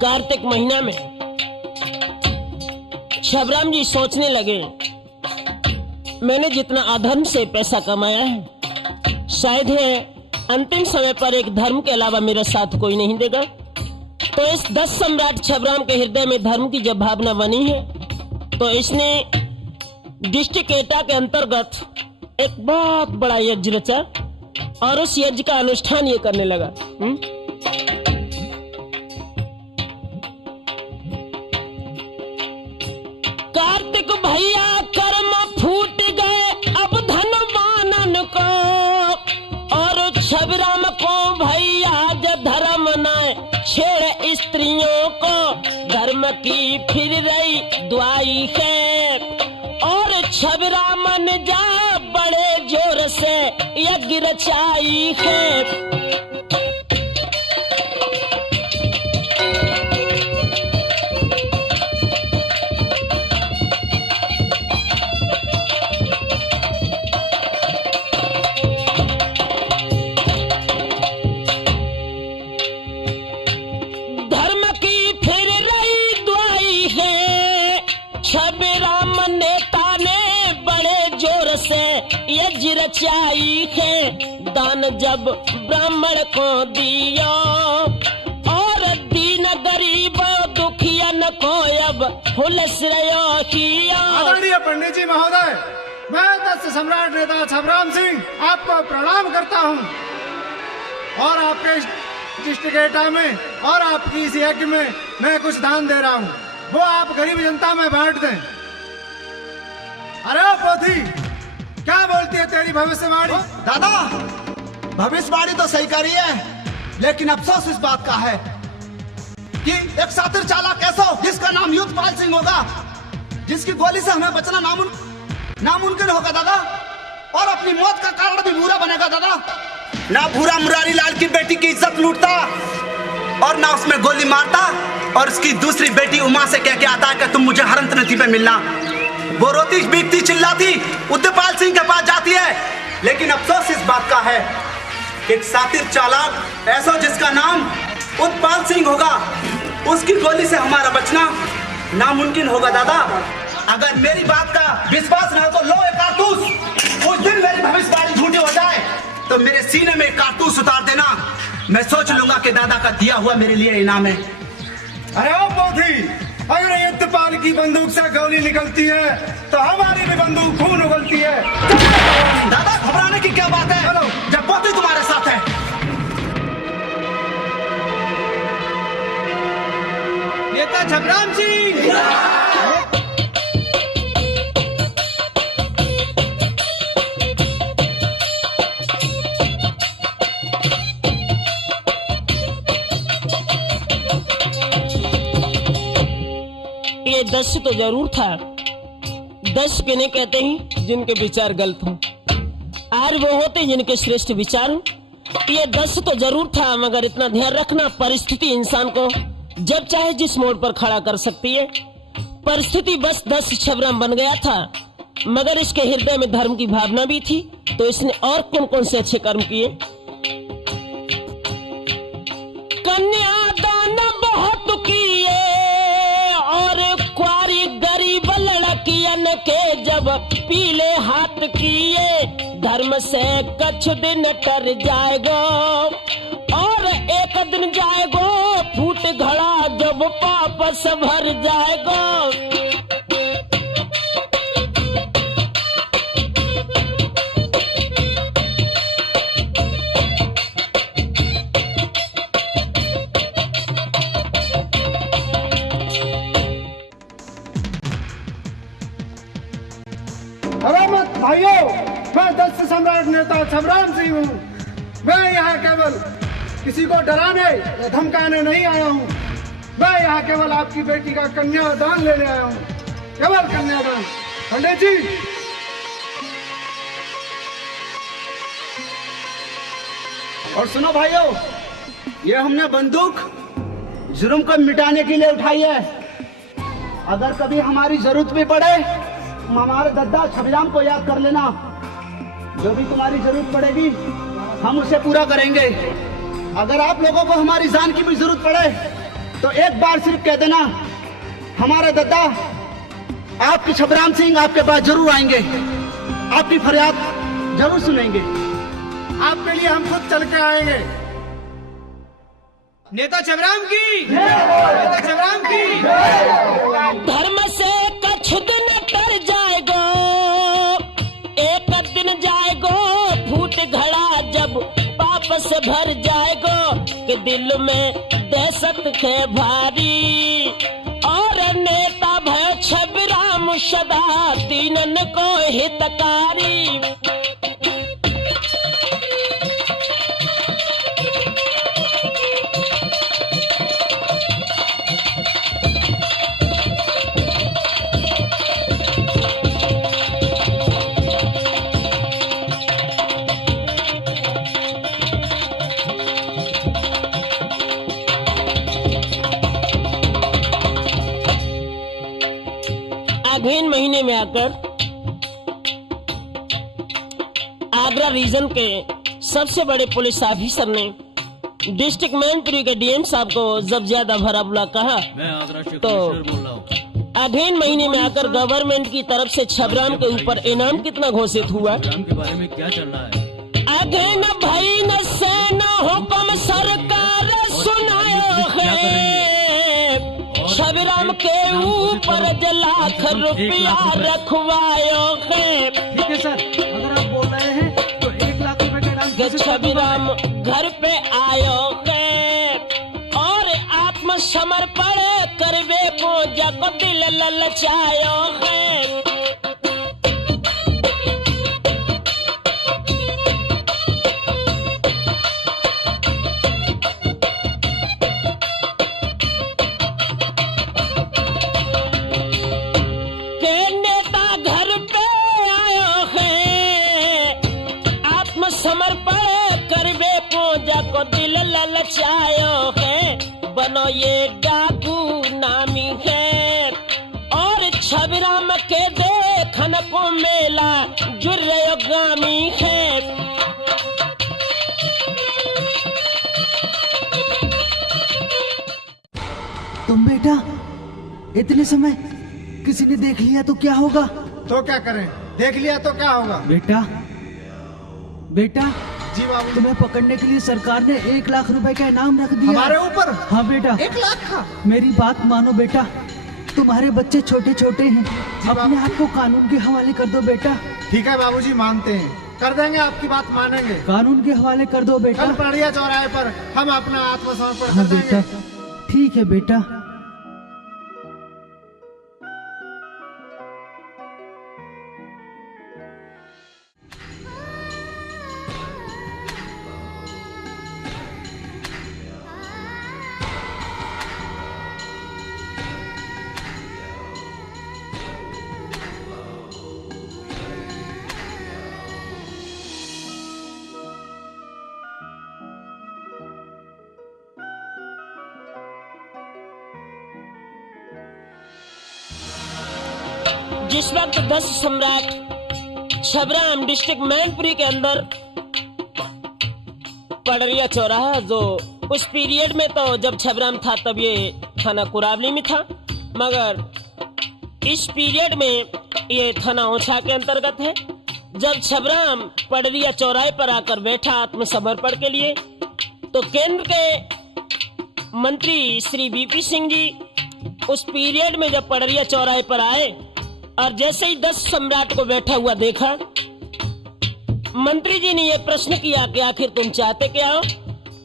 कार्तिक महीना में छबराम जी सोचने लगे, मैंने जितना अधर्म से पैसा कमाया है, शायद है अंतिम समय पर एक धर्म के अलावा मेरा साथ कोई नहीं देगा। तो इस 10 सम्राट छबराम के हृदय में धर्म की जब भावना बनी है, तो इसने डिस्ट्रिक्ट एटा के अंतर्गत एक बहुत बड़ा यज्ञ रचा और उस यज्ञ का अनुष्ठान ये करने लगा। कार्तिक भैया कर्म फूट गए अब धनवानन को, और छबराम को भैया ज धर्म न छेड़ स्त्रियों को, धर्म की फिर रही दुआई है, और छबरामन जा बड़े जोर से यज्ञ रचाई है। छबराम नेता ने बड़े जोर से यज्ञ रचाई है, दान जब ब्राह्मण को दियो, और दीन गरीब दुखियन को अब हुलसरयो किया। आदरणीय पंडित जी महोदय, मैं 10 सम्राट नेता छबराम सिंह आपको प्रणाम करता हूं, और आपके डिस्ट्रिक्ट एटा में और आपकी इस यज्ञ में मैं कुछ दान दे रहा हूं, वो आप गरीब जनता में बांट दें। अरे पोथी, क्या बोलती है तेरी भविष्यवाणी? दादा, भविष्यवाणी तो सही करी है, लेकिन अफसोस इस बात का है कि एक शातिर चालाक ऐसा जिसका नाम युद्धपाल सिंह होगा, जिसकी गोली से हमें बचना नामुमकिन होगा दादा, और अपनी मौत का कारण भी बुरा बनेगा दादा। ना भूरा मुरारी लाल की बेटी की इज्जत लूटता और ना उसमें गोली मारता, और उसकी दूसरी बेटी उमा से कह के आता है कि तुम मुझे हरंत नदी पे मिलना। वो रोती बीकती चिल्लाती उद्यपाल सिंह के पास जाती है, लेकिन अफसोस इस बात का है कि एक शातिर चालाक ऐसा जिसका नाम उत्पाल सिंह होगा, उसकी गोली से हमारा बचना नामुमकिन होगा दादा। अगर मेरी बात का विश्वास न हो तो लो एक कारतूस, उस दिन मेरी भविष्यवाणी झूठी हो जाए तो मेरे सीने में कारतूस उतार देना, मैं सोच लूंगा कि दादा का दिया हुआ मेरे लिए इनाम है। अरे ओ पोथी, अगर युद्धपाल की बंदूक से गोली निकलती है तो हमारी भी बंदूक खून उगलती है। दादा, घबराने की क्या बात है, जब पोथी तुम्हारे साथ है। नेता छबराम सिंह, ये 10 तो जरूर था, 10 किन्हें कहते हैं जिनके विचार गलत हों, और वो होते जिनके श्रेष्ठ विचार हों। ये 10 तो जरूर था, मगर इतना ध्यान रखना, परिस्थिति इंसान को जब चाहे जिस मोड़ पर खड़ा कर सकती है। परिस्थिति बस 10 छबराम बन गया था, मगर इसके हृदय में धर्म की भावना भी थी, तो इसने और कौन कौन से अच्छे कर्म किए। कन्यादान बहुत किए और क्वारी गरीब लड़कियन के जब पीले हाथ किए, धर्म से कछ दिन टर जाएगो और एक दिन जाएगो फूट घड़ा जब पाप से भर जाएगो। अरे मत भाइयों, मैं 10 सम्राट नेता छबराम सिंह हूँ। मैं यहाँ केवल किसी को डराने या धमकाने नहीं आया हूँ, मैं यहाँ केवल आपकी बेटी का कन्यादान लेने आया हूँ, केवल कन्यादान। पंडित जी, और सुनो भाइयों, ये हमने बंदूक जुर्म को मिटाने के लिए उठाई है। अगर कभी हमारी जरूरत भी पड़े तो हमारे दद्दा छबीराम को याद कर लेना। जो भी तुम्हारी जरूरत पड़ेगी हम उसे पूरा करेंगे। अगर आप लोगों को हमारी जान की भी जरूरत पड़े तो एक बार सिर्फ कह देना, हमारे दद्दा आपके छबीराम सिंह आपके पास जरूर आएंगे, आपकी फरियाद जरूर सुनेंगे। आपके लिए हम खुद चल के आएंगे। नेता छबीराम की, नेता छबीराम की। धर्म से कछ दिन तर जाएगो, एक दिन जाएगो फूट घड़ा जब पाप से भर जाएगो, कि दिल में दहशत है भारी। और नेता भय छबीराम सदा दीनन को हितकारी। अगले महीने में आकर आगरा रीजन के सबसे बड़े पुलिस ऑफिसर ने डिस्ट्रिक्ट मैनपुरी के डीएम साहब को जब ज्यादा भरा बुला कहा, मैं आगरा से तो कमिश्नर बोल रहा हूँ। अगले महीने में आकर गवर्नमेंट की तरफ से छबीराम के ऊपर इनाम कितना घोषित हुआ। छबीराम के बारे में क्या चल रहा है? आगे न भाई न सेना हुक्म सरकार सुनायो है। छबीराम के ऊपर लाख रुपया रखवायो है। ठीक है सर, अगर आप बोल रहे हैं तो 1 लाख रुपए का इनाम कि छबीराम घर पे आयो है और आत्मसमर्पण करवे को जब दिल ललचायो है। समर्पण करवे पूजा को दिल ललचायो है। बनो ये डाकू नामी है और छबीराम के देखन को मेला जुर्रगामी है। तुम बेटा इतने समय किसी ने देख लिया तो क्या होगा? तो क्या करें, देख लिया तो क्या होगा। बेटा बेटा जी बाबू, तुम्हें पकड़ने के लिए सरकार ने 1 लाख रुपए का इनाम रख दिया। हमारे ऊपर हाँ बेटा, 1 लाख का। मेरी बात मानो बेटा, तुम्हारे बच्चे छोटे छोटे हैं, अपने आप को कानून के हवाले कर दो बेटा। ठीक है बाबूजी, मानते हैं, कर देंगे, आपकी बात मानेंगे। कानून के हवाले कर दो बेटा। कल पड़िया चौराहे पर हम अपना आत्मसमर्पण हाँ कर बेटा, देंगे। ठीक है बेटा। जिस वक्त 10 सम्राट छबीराम डिस्ट्रिक्ट मैनपुरी के अंदर पड़रिया चौराहा, जो उस पीरियड में तो जब छबीराम था तब ये थाना कुरावली में था, मगर इस पीरियड में ये थाना ओछा के अंतर्गत है। जब छबीराम पड़रिया चौराहे पर आकर बैठा आत्मसमर्पण के लिए, तो केंद्र के मंत्री श्री बीपी सिंह जी उस पीरियड में जब पड़रिया चौराहे पर आए और जैसे ही 10 सम्राट को बैठा हुआ देखा, मंत्री जी ने यह प्रश्न किया कि आखिर तुम चाहते क्या हो।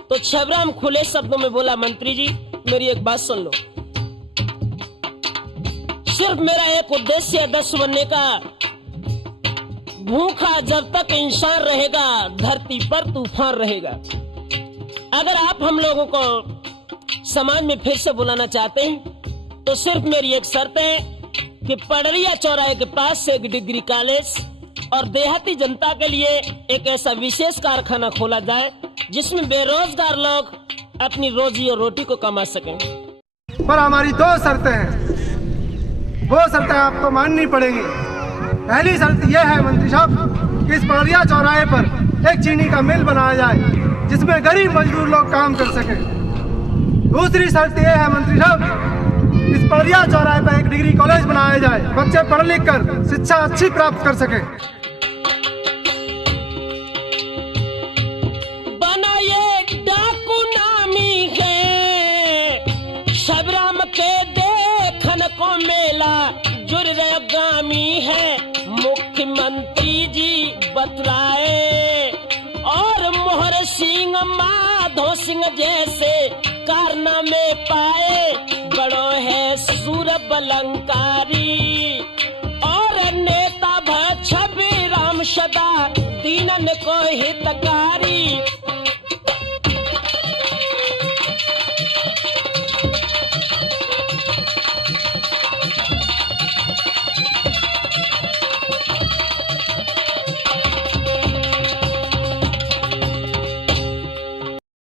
तो छबीराम खुले शब्दों में बोला, मंत्री जी मेरी एक बात सुन लो, सिर्फ मेरा एक उद्देश्य है 10 बनने का। भूखा जब तक इंसान रहेगा धरती पर तूफान रहेगा। अगर आप हम लोगों को समाज में फिर से बुलाना चाहते हैं तो सिर्फ मेरी एक शर्त है कि पड़रिया चौराहे के पास से एक डिग्री कॉलेज और देहाती जनता के लिए एक ऐसा विशेष कारखाना खोला जाए जिसमें बेरोजगार लोग अपनी रोजी और रोटी को कमा सकें। पर हमारी 2 शर्तें हैं, वो शर्तें आपको माननी पड़ेंगी। पहली शर्त यह है मंत्री साहब कि इस पड़िया चौराहे पर एक चीनी का मिल बनाया जाए जिसमें गरीब मजदूर लोग काम कर सकें। दूसरी शर्त यह है मंत्री साहब, इस पड़िया चौराहे पर एक डिग्री कॉलेज बनाया जाए, बच्चे पढ़ लिख कर शिक्षा अच्छी प्राप्त कर सकें। सबराम के देखन को मेला जुर्गामी है, मुख्यमंत्री जी बतलाए और मोहर सिंह माधो सिंह जैसे कारनामे पाए। बड़ो है सूर बलंकारी और नेता छवि राम सदा दीनन को हितकारी।